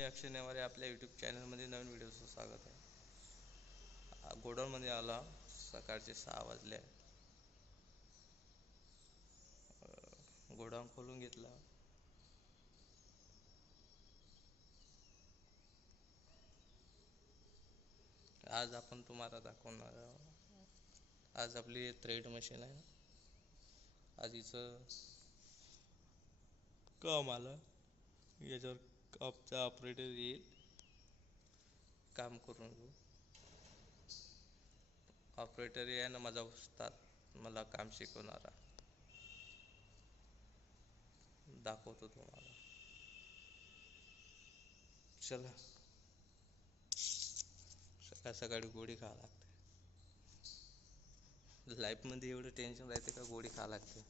मी अक्षय नेवारे आपल्या यूट्यूब चॅनलमध्ये नवीन व्हिडिओचं स्वागत आहे. गोडाऊनमध्ये आला. सकाळचे सहा वाजले. गोडाऊन खोलून घेतला. आज आपण तुम्हाला दाखवणार आहोत. आज आपली थ्रेड मशीन आहे. आज हिचं काम आलं. याच्यावर कॉपचा ऑपरेटर येईल काम करून घेऊ. ऑपरेटर आहे ना माझा उस्ताद मला काम शिकवणारा. दाखवतो तुम्हाला. चला. सकाळ सकाळी गोळी खावं लागते. लाईफमध्ये एवढं टेन्शन राहते का गोळी खावं लागते?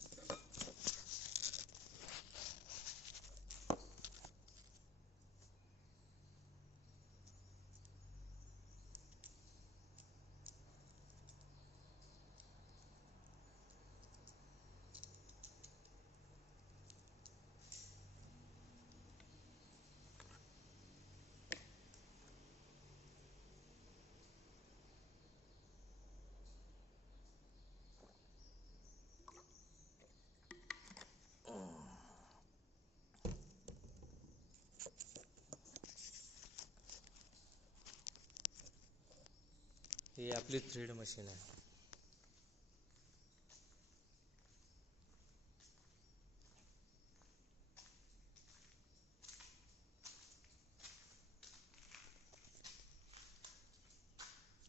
ही आपली थ्रेड मशीन आहे.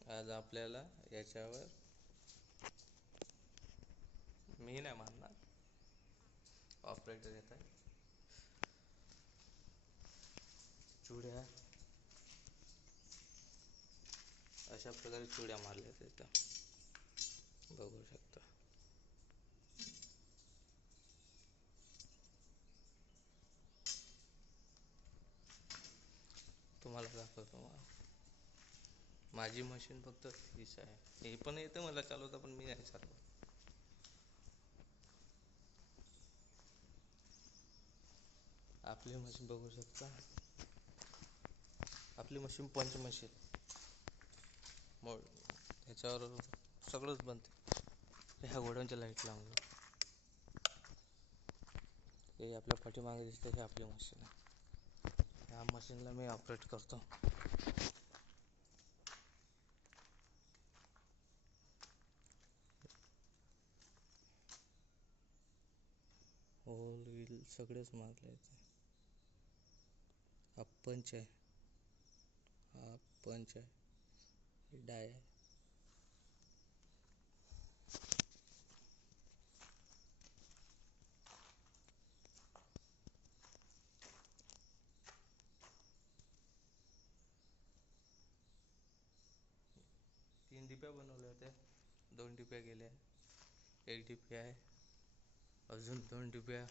आज आपल्याला याच्यावर मी नाही मानणार. ऑपरेटर येत आहे. चुड्या. अशा प्रकारे चुड्या मारल्या तिथं बघू शकता. तुम्हाला दाखवतो मला माझी मशीन फक्त हीच आहे. हे पण येतं मला चालवता पण मी नाही चालवत. आपली मशीन बघू शकता. आपली मशीन पंच मशीन मोड ह्याच्यावर बनते. ह्या घोड्यांच्या लाईट लावून हे आपल्या पाठीमागे दिसते हे आपली मशीन आहे. ह्या मशीनला मी ऑपरेट करतो. होल व्हील सगळेच मारले आहेत हा पंच आहे. हा ही डाय। तीन डिप्या बनवल्या होत्या दोन डिप्या गेल्या एक डिपी आहे. अजून दोन डिप्या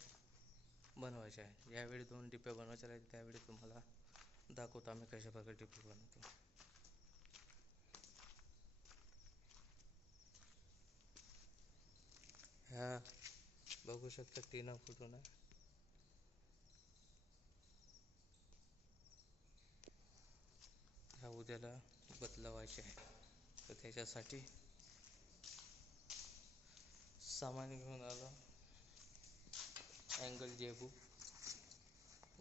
बनवायच्या आहे. यावेळी दोन डिप्या बनवायच्या राहील त्यावेळी तुम्हाला दाखवतो आम्ही कशा प्रकारे डिपी बनवतो. बघू शकता टीना फुटून आहे. ह्या उद्याला बदलवायचे आहे. तर त्याच्यासाठी सामान घेऊन आलो. अँगल जेबू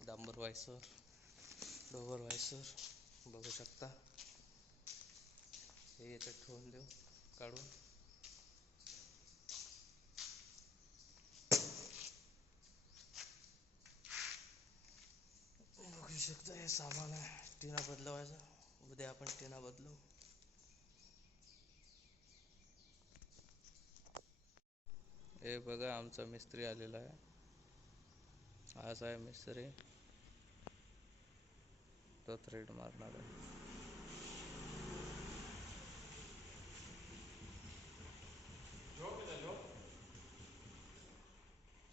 डांबर वायसर डोबर वायसर बघू शकता. हे याच्यात ठेवून देऊ काढून. बघू शकता हे सामान आहे टिना बदलवायचा उद्या आपण टिना बदलू। हे बघा, आमचा मिस्त्री आलेला आहे. आज आहे मिस्त्री. तो थ्रेड मारणार आहे.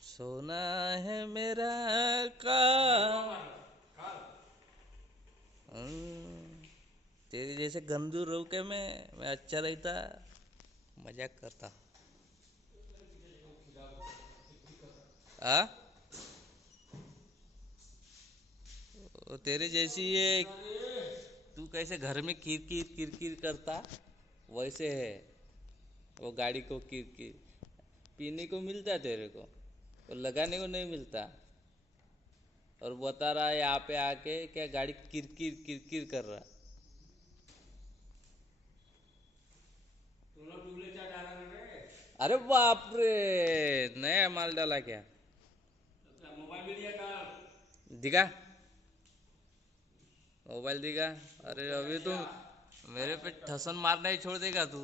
सोना है मेरा का हम्म, तेरे जैसे गंदू रोके में मैं अच्छा रहता, मज़ाक करता। आ वो तेरे जैसी ये तू कैसे घर में किर किर किर किर करता? वैसे है। वो गाड़ी को किर किर पीने को मिलता है तेरे को वो लगाने को नहीं मिलता। और बता रहा है यहाँ पे आके क्या गाड़ी किर किर किर किर कर रहा? अरे बाप रे नया माल डाला क्या? दिखा। मोबाइल दिखा। अरे अभी तो मेरे पे ठसन मारना ही छोड़ देगा तू।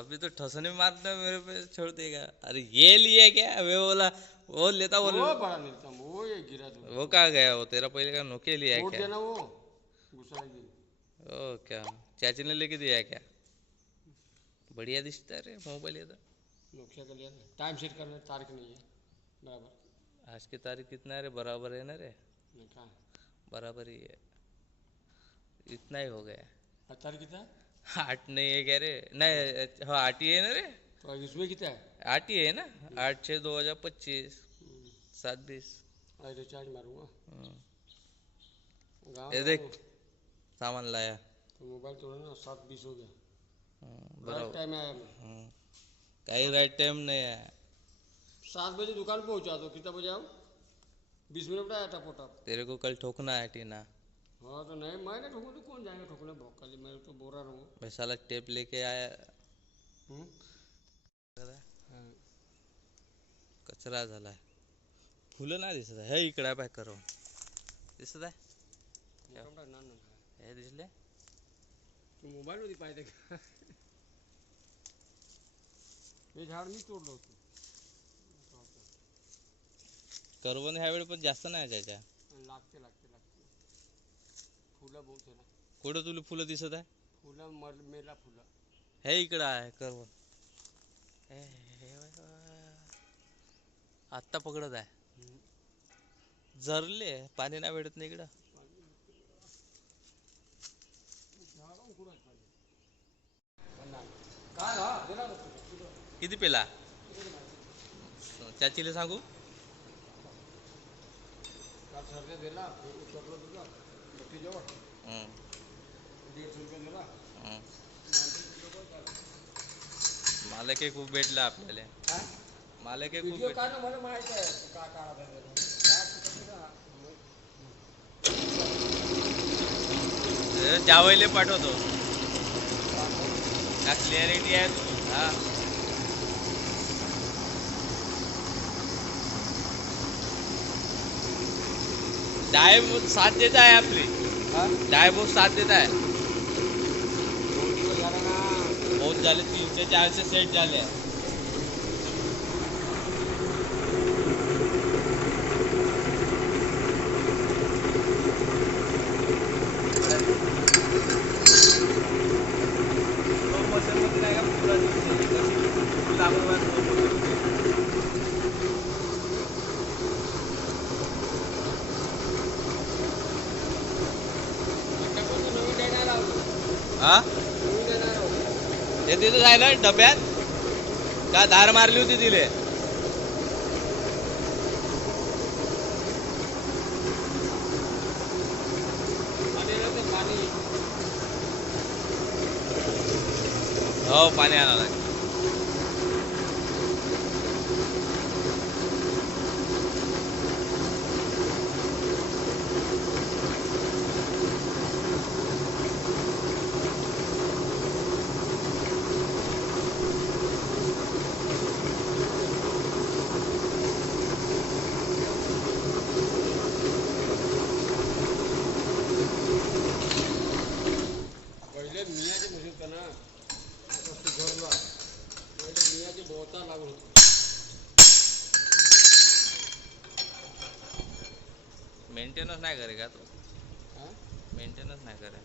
अभी तो ठसन ही मारना मेरे पे छोड़ देगा। अरे ये लिए क्या? वे बोला वो लेता वो वो बड़ा वो ये गिरा वो कहाँ गया? वो तेरा पहले का नोकिया लिया क्या? वो ओ क्या? चाची ने लेके दिया क्या? बढ़िया दिखता है रे मोबाइल ये तो नोकिया का लिया टाइम सेट करने तारीख नहीं है। बराबर। आज की तारीख कितना है रे? बराबर है ना रे? नहीं कहा बराबर ही है। इतना ही हो गया। तारीख कितना आठ नहीं है क्या रे? नहीं हाँ आठ ही है ना रे? तो इसमें कितना है? आठ ही है ना? आठ छः दो हज़ार पच्चीस। हम्म, सात बीस। रिचार्ज मारूँगा। हम्म। ये देख सामान लाया। तो मोबाइल तोड़ा ना सात बीस हो गया। हम्म, बराबर। टाइम आया। कहीं राइट टाइम नहीं है। सात बजे दुकान पहुँचा दो कितना बजे आओ? बीस मिनट आया था टपोटप तेरे को कल ठोकना है टीना। हाँ तो नहीं मैं नहीं ठोकूँ तो कौन जाएगा ठोकने? भोकाली मैं तो बोरा रहूँ मैं साला टेप लेके आया। हम्म? हाँ. कचरा झालाय फुलं नाही दिसत आहे हे इकडे पॅक करून दिसत आहे मोठा ना ना हे। दिसले तू मोबाईल मध्ये पाहिजे का हे झाड मी तोडलं होतं करवंद ह्यावेळी पण जास्त नाही त्याच्या लागते लागते लागते फुलं बहुत आहे ना कुठं तुला फुलं दिसत आहे फुलं मर मेला फुलं हे इकडं आहे करवंद हे, हे, हे, हे. आत्ता पकडत आहे हम्म. जरले पाणी नाही भेटत नाही इकडं कुठं? नाही. काय हा दिला का तुला? किती पेला? चाचीला सांगू? हम्म, हम्म. मालक एक खूप भेटला आपल्याला. मालक एक खूप भेटला. जावईले पाठवतो क्लिअरिटी आहे हा. डायब साथ देत आहे आपली. डायबो साथ देत आहे. बहुत झाले तीनशे चारशे सेट झाले. आहे हा? हे तिथं जायलं डब्यात? का धार मारली होती तिले? हो पाणी आणायला पहिले मियाचे म्हशी होतं ना. आता सुधारला पहिले मियाचे बोता लागत होते. मेंटेनन्स नाही करे का तू? मेंटेनन्स नाही करे.